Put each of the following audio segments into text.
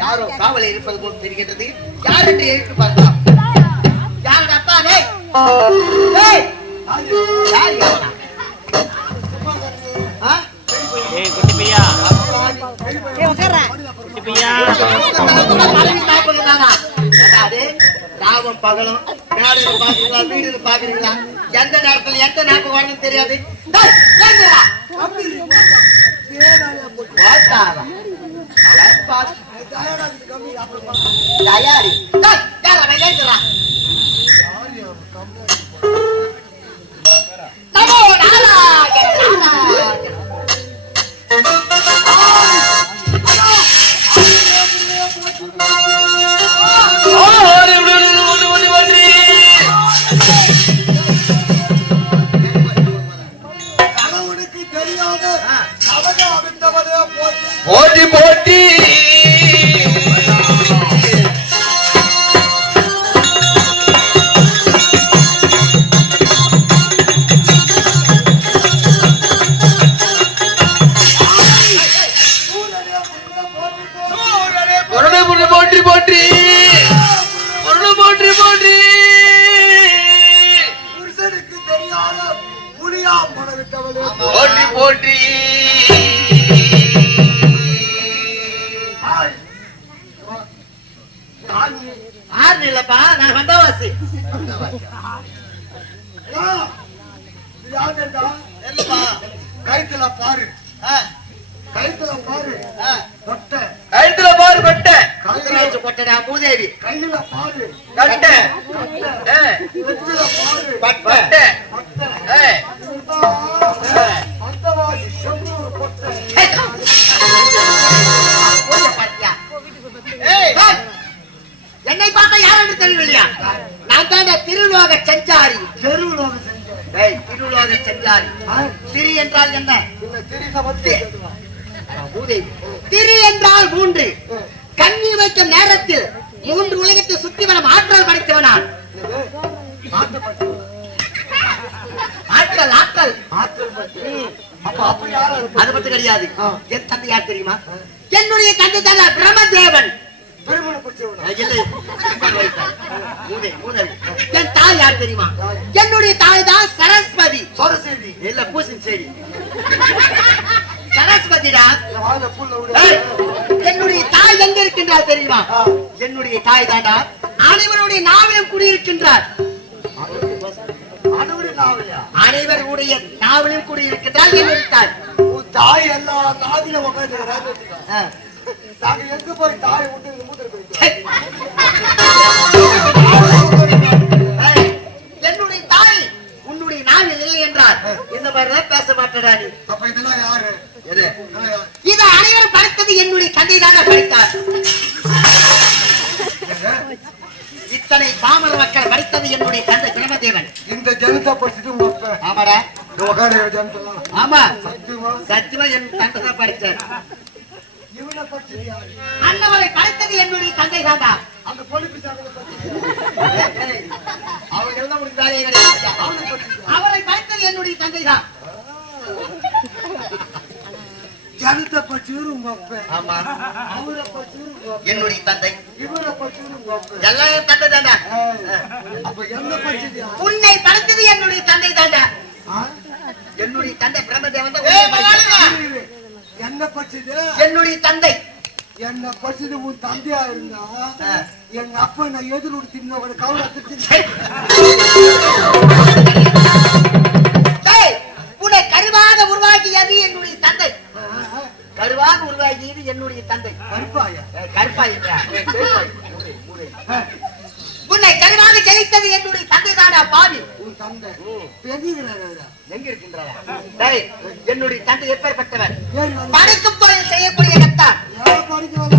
யாரோ காவலை இருப்பது போல் தெரிகிறது. யார் என்று எடுத்து பார்க்கலாம். யார் அப்பாவே? ஏய் யார் யாரா? ஏய் குட்டி பையா, ஏய் உட்கார்றா குட்டி பையா. மனைவி பாப்பங்கடா. அதாவது ராவம் பகலும் நாடுல பாக்குறீங்களா, வீடுல பாக்குறீங்களா, எந்த நேரத்துல எந்த நாக்கு வரணும் தெரியாது. டேய் ஏங்கடா அப்படி ஏடால போட்டு வாட்டாரா அலப்பா தயாராது கம்மி அப்புறமா தயாரி. டேய் யாரா ஏங்கடா யாரியா கம்மி நமோ நாராயண நாராயண. போட்டி போட்டி போட்டி போட்டி போட்டி போட்டி புருஷனுக்கு தெரியாத புலியா பணவிட்டவளே போட்டி போட்டி. ஆறு இல்லப்பா, நான் வந்தவாசி. கைத்துல பாரு, கைத்துல பாரு கொட்டை, கழுத்துல பாரு கொட்டை, கழுத்துல கொட்டடா மூதேவி. கையில பாரு கட்டை, நெத்தில பாரு பட்டை, அந்தவாசி செம்பூர் கொட்டை. என்னை பார்க்க யார் என்று தெரியவில்லையா? நான் தான் திருலோக சஞ்சாரி. தெருவுலோக செஞ்சேன். திருலோக சஞ்சாரி. திரு என்றால் என்ன? திரு என்றால் மூன்று. கண்ணி வைக்கும் நேரத்தில் மூன்று உலகத்தை சுத்தி வரும் ஆற்றல் படைத்தவனான். ஆற்றல் ஆற்றல் அது மட்டும் கிடையாது. என் தந்தை யார் தெரியுமா? என்னுடைய தந்தை தான் பிரம்மதேவன். என் தாய் யார் தெரியுமா? என்னுடைய தாய் தான் சரஸ்வதி. இல்ல பூசன் செடி சரஸ்வதிடா. என்னுடைய தாய் எங்க இருக்கின்றார் தெரியுமா? என்னுடைய தாய் தாண்டா அனைவருடைய நாவிலும் குடியிருக்கின்றார். அனைவருடைய நாவிலும் குடியிருக்கின்றார் என்னுடைய தாய். தாய் எல்லாம் நாதில உட்காந்து ஆ. நாங்க எங்க போய் தாயை விட்டு மூத்தர் போயிட்டோம். ஏய், என்னுடைய தாய் உன்னுடைய நாவில் இல்லை என்றால் இந்த மாதிரிதான் பேச மாட்டேடா நீ. அப்ப இதெல்லாம் யாரு? எது? இதெல்லாம் யாரு? இதை அனைவரும் படைத்தது என்னுடைய தந்தை தானே படைத்தார். இத்தனை பாமர மக்கள் படைத்தது என்னுடைய தந்தை பிரம்மதேவன். இந்த ஜனதா படிச்சுட்டு உங்க அப்ப ஆமாடா. உட்கார ஜனத்தெல்லாம் ஆமா சத்தியமா சத்தியமா என் தந்தை தான் படித்தார். இவனை படிச்சது யாரு? அண்ணவரை படைத்தது என்னுடைய தந்தை தாண்டா. அந்த பொலிப்பு சாதனை படிச்சது அவங்க எல்லாம் உனக்கு வேலையே கிடையாது. அவரை படைத்தது என்னுடைய தந்தை தான். ஜனதா படிச்சது உங்க அப்ப. ஆமா அவரை படிச்சது உங்க அப்ப. என்னுடைய தந்தை. இவரை படிச்சது உங்க அப்ப. எல்லாம் என் தந்தை தாண்டா. அப்ப என்ன படிச்சது யாரு? உன்னை படைத்தது என்னுடைய தந்தை தாண்டா. ஆ? என்னுடைய தந்தை பிரம்மதேவன் தான் உன்னை படைத்தார். இரு. என்ன படிச்சது? என்னுடைய தந்தை. என்ன படிச்சது உன் தந்தையா இருந்தா எங்க அப்பா நான் எதிர் தின்ன கவலை டேய், உன்னை கருவாக உருவாக்கியது என்னுடைய தந்தை. கருவாக உருவாக்கியது என்னுடைய தந்தை. கருப்பாயா? கருப்பாய் என்றா? உன்னை கருவாக ஜெயித்தது என்னுடைய தந்தை தாண்டா பாவி. உன் தந்தை பெரியவரா? எங்க இருக்கின்றாரா? டேய், என்னுடைய தந்தை எப்பேற்பட்டவர்? ஏறி வந்து படைக்கும் தொழில் செய்யக்கூடிய கத்தான். யாரை படிக்க வந்து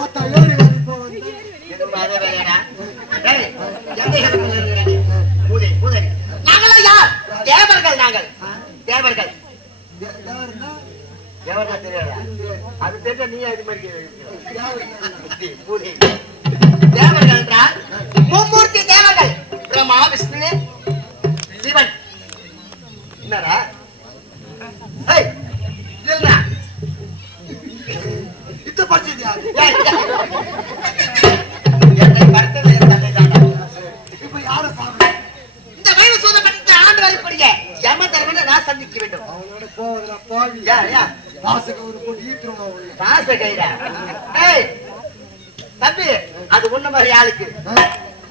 ஓத்தா ஏறி வந்து இப்போ வந்து எதுவும் அதே வேலையாடா? டேய், எந்த இடத்துல இருக்கிற நீ? மூதை, மூதை. நாங்களாம் யார்? தேவர்கள் நாங்கள். தேவர்கள். யாருன்னா தேவர்கள் தெரியாதா? அது தெரிஞ்சா நீ அது மாதிரி கேட்க. மூதை. தேவர்கள் என்றால் மும்மூர்த்தி தேவர்கள். பிரம்மா, விஷ்ணு, சிவன். என்னடா? ஏய், இல்லடா. இத்த படிச்சது யாரு? ஏய், என்னை படைத்தது என் தந்தை தாண்டா. இப்ப யாரை பாக்கணும்? இந்த வைவ சூதப்பட்ட ஆண்டு வரக்கூடிய யம தர்மனை நான் சந்திக்க வேண்டும். அவனோட போவதுல பாவி யா வாசக ஒரு போட்டு ஈத்துருமா அவளை. காச கைடா. ஏய் தம்பி, அது உன்ன மாதிரி ஆளுக்கு.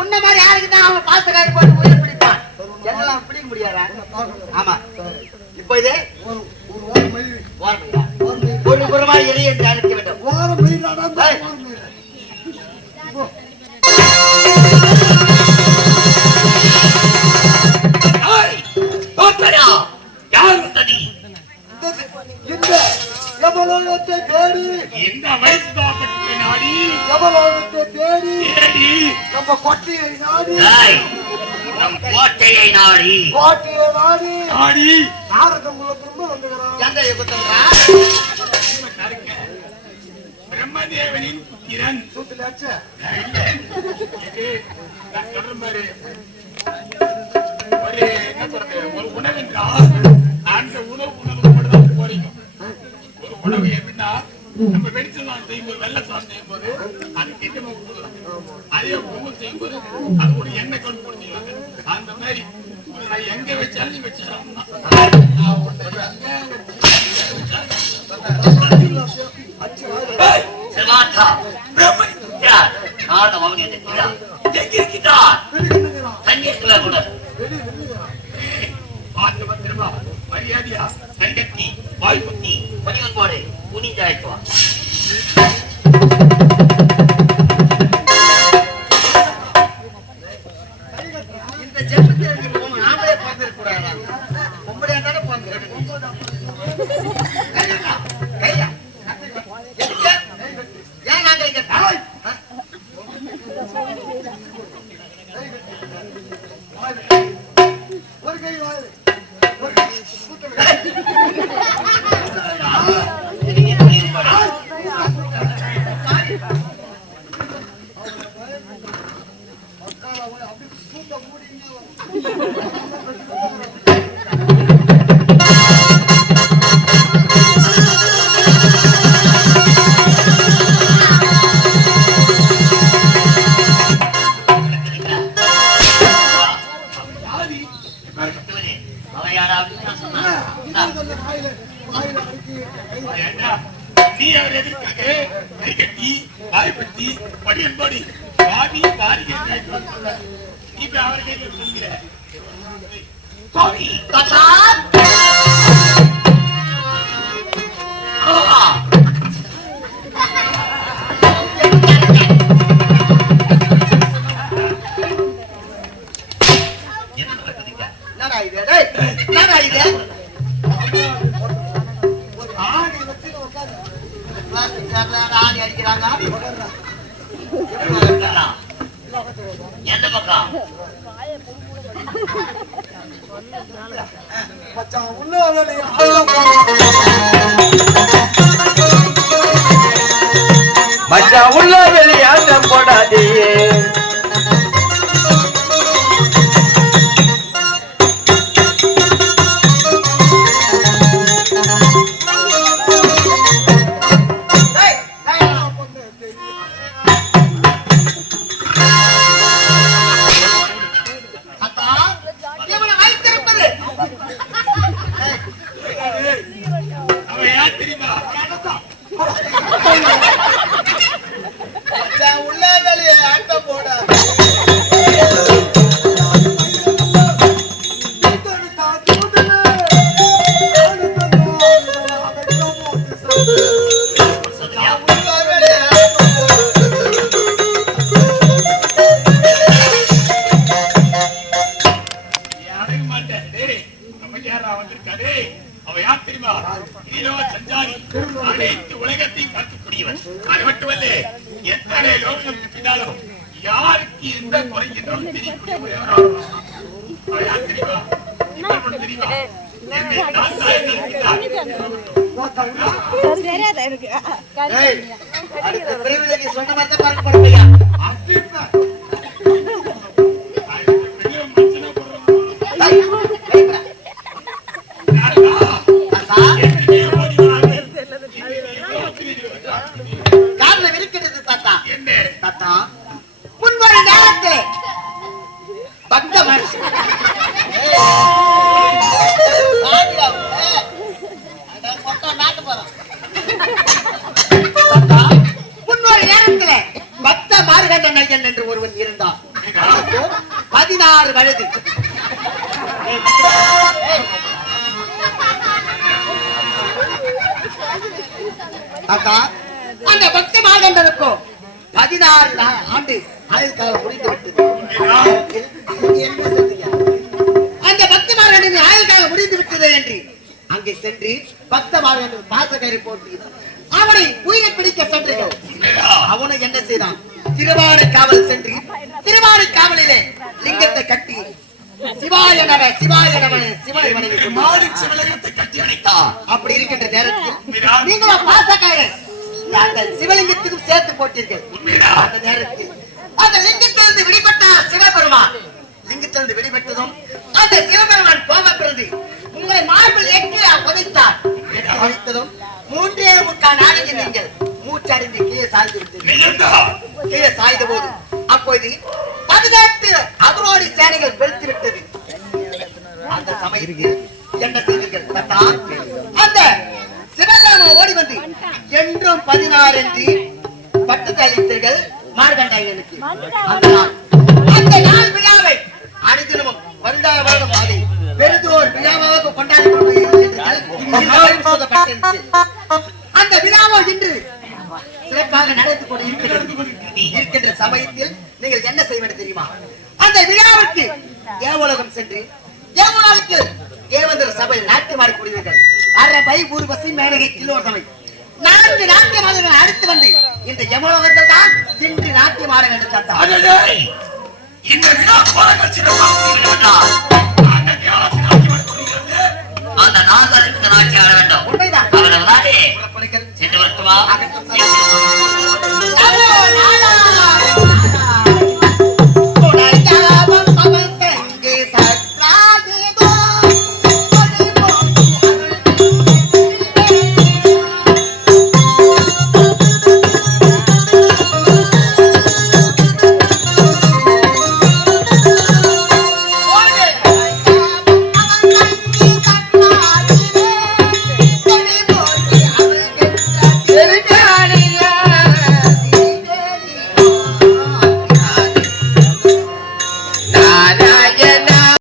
உன்ன மாதிரி ஆளுக்கு தான் அவன் பாச கயிறு போட்டு உயிர் பிடிப்பான். எல்லாம் பிடிக்க முடியாதா? ஆமா. இப்போ இது ஒரு வாரம் மயில் ஓரமையா ஒரு புறமாய் எரி என்று அழைக்க வேண்டும். வாரம் மயில் நடந்தா வாரம் மயில் யார் வந்தது? இந்த எவலோகத்தை தேடி இந்த வயசு தாக்கத்தை நாடி எவலோகத்தை தேடி தேடி நம்ம கொட்டையை நாடி நம் கோட்டையை நாடி கோட்டையை நாடி நாடி நாரதமுள்ள திரும்ப வந்துகிறான். எந்த யுகத்தா? பிரம்மதேவனின் புத்திரன் சூத்திலாச்சு ஒரு என்ன சொல்றது, ஒரு உணவு என்றால் அந்த உணவு மட்டும்தான் போறீங்க. ஒரு உணவு எப்படின்னா நம்ம வெடிச்சலாம் செய்யும்போது வெள்ளை சாதம் செய்யும்போது அது கிட்டமா கொடுக்குறோம். அதே பொங்கல் செய்யும்போது அது ஒரு எண்ணெய் கொண்டு கொடுத்தீங்க. அந்த மாதிரி நான் எங்க வச்சாலும் வச்சுக்கலாம். மரியாதையா கண்கட்டி வாய்ப்புத்தி பணிவன் போடு குனிஞ்சாய்க்குவா. இந்த ஜென்மத்தில் நாமளே பிறந்திருக்க கூடாதா? பொம்பளையா தானே பிறந்திருக்கணும். கையா ஏன் நான் கை கட்டேன்? ஒரு கை வாயில் ஒரு கை அப்படி கூட்ட மூடிங்க. நீ அவர் எதிர்க்காக கை கட்டி வாய்ப்பத்தி படியன் போடி பாதி பாதி இப்ப அவர் கையில் சொல்கிற தாத்தா அடிக்கிறாங்க. எந்த பக்கம் மச்சான் உள்ள மச்சான் உள்ள வெளியாட்ட போடாதே. அவன் யார் தெரியுமா? உள்ள வெளியே ஆட்ட போடாது. அனைத்து உலகத்தையும் பார்க்கக்கூடியவன். அது மட்டுமல்ல, எத்தனை லோகங்களுக்கு பின்னாலும் யாருக்கு எந்த குறைகின்றோம் தெரியக்கூடியவன். தெரியுமா? தெரியுமா? சொன்ன மாதிரி பார்க்க போறீங்க. காதுல விரிக்கிறது தாத்தா. தாத்தா முன்வரை நேரத்திலே பக்த மனுஷன் முன்வரை நேரத்திலே பக்த மார்கண்டன் ஐயன் என்று ஒருவன் இருந்தான். 16 வயது. அக்கா அந்த பக்த மார்கண்டனுக்கும் 16 ஆண்டு ஆயுள் காலம் முடிந்து விட்டது. அந்த பக்த மார்கண்டனின் ஆயுள் காலம் முடிந்து விட்டது என்று அங்கே சென்று பக்த மார்கண்டன் பாசக்கயிறு போட்டு அவனை உயிரை பிடிக்க சென்றீர்கள். அவனை என்ன செய்தான்? திருவானைக்காவல் சென்று திருவானைக்காவலிலே லிங்கத்தை கட்டி சிவாய நம சிவாய நம சிவனை வணங்கி மாடி சிவலிங்கத்தை கட்டி அணைத்தான். அப்படி இருக்கின்ற நேரத்தில் நீங்களும் பாசக்காரன் சிவலிங்கத்துக்கும் சேர்த்து போட்டீர்கள். அந்த நேரத்தில் அந்த லிங்கத்திலிருந்து விடுபட்டார் சிவபெருமான். லிங்கத்திலிருந்து விடுபட்டதும் அந்த சிவபெருமான் கோபப்படுது உங்களை மார்பில் எட்டு உதைத்தார். உதைத்ததும் 3.25 நாளைக்கு நீங்கள் மூச்சடைந்து கீழே சாய்ந்து விட்டீர்கள். கீழே சாய்ந்த போது அப்போது 18 அகரோடி சேனைகள் பெருத்து விட்டது. அந்த சமயத்தில் என்ன செய்தீர்கள்? அந்த சிவபெருமான் ஓடி வந்து என்றும் 16 என்று பட்டத்தை அளித்தீர்கள் மார்கண்டாயனுக்கு. அந்த நாள் விழாவை அனுதினமும் வருடா வருடம் அதை பெருந்தோர் விழாவாக கொண்டாடி அந்த விழாவை இன்று சிறப்பாக நடந்து கொண்டு இருக்கின்ற சமயத்தில் நீங்கள் என்ன செய்வது தெரியுமா? அந்த விழாவுக்கு தேவலோகம் சென்று தேவலோகத்தில் தேவந்தர் சபையில் நாட்டியம் ஆடக்கூடியவர்கள் அரபை ஊர்வசி மேனகை கிலோசமை 4 நாட்டியமாளர்கள் அடுத்து வந்து இந்த யமலோகத்தில் தான் இன்று நாட்டியம் ஆட வேண்டும். இந்த விழா